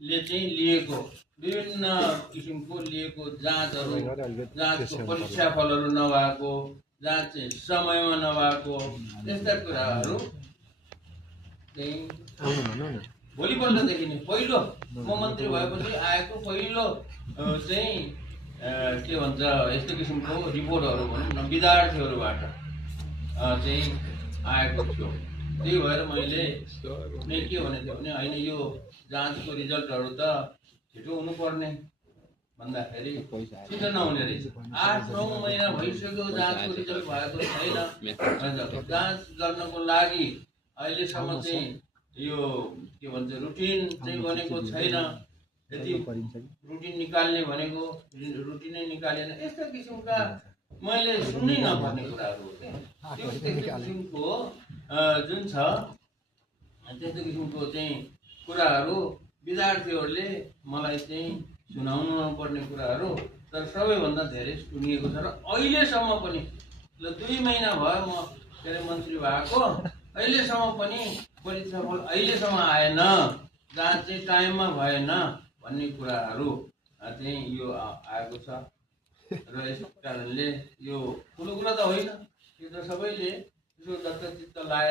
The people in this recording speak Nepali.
ले चाहिँ लिएको विभिन्न किसिमको लिएको जाँचको परीक्षाफलहरू नभएको, जाँच चाहिँ समयमा नभएको, त्यस्ता कुराहरू चाहिँ भोलिपल्टदेखि नै पहिलो म मन्त्री भएपछि आएको पहिलो चाहिँ के भन्छ यस्तो किसिमको रिपोर्टहरू भनौँ न विद्यार्थीहरूबाट चाहिँ आएको थियो। त्यही भएर मैले के भनेको थियो भने होइन यो जाँचको रिजल्टहरू त छिटो हुनुपर्ने भन्दाखेरि छिटो नहुने रहेछ। 8-9 महिना भइसक्यो जाँचको रिजल्ट भएको छैन। जाँच गर्नको लागि अहिलेसम्म चाहिँ यो के भन्छ रुटिन चाहिँ बनेको छैन। यदि रुटिन निकाल्ने भनेको रुटिनै निकालेन। यस्ता किसिमका मैले सुन्नै नपर्ने कुराहरू हो क्या। त्यस्तो किसिमको जुन छ त्यस्तो किसिमको चाहिँ कुराहरू विद्यार्थीहरूले मलाई चाहिँ सुनाउनु नपर्ने कुराहरू, तर सबैभन्दा धेरै सुनिएको छ। र अहिलेसम्म पनि ल 2 महिना भयो म के अरे मन्त्री भएको, अहिलेसम्म पनि परीक्षाफल अहिलेसम्म आएन, जाँच चाहिँ टाइममा भएन भन्ने कुराहरू चाहिँ यो आएको छ। र यस कारणले यो ठुलो कुरा त होइन, यो त सबैले यसो दत्तचित्त लाएर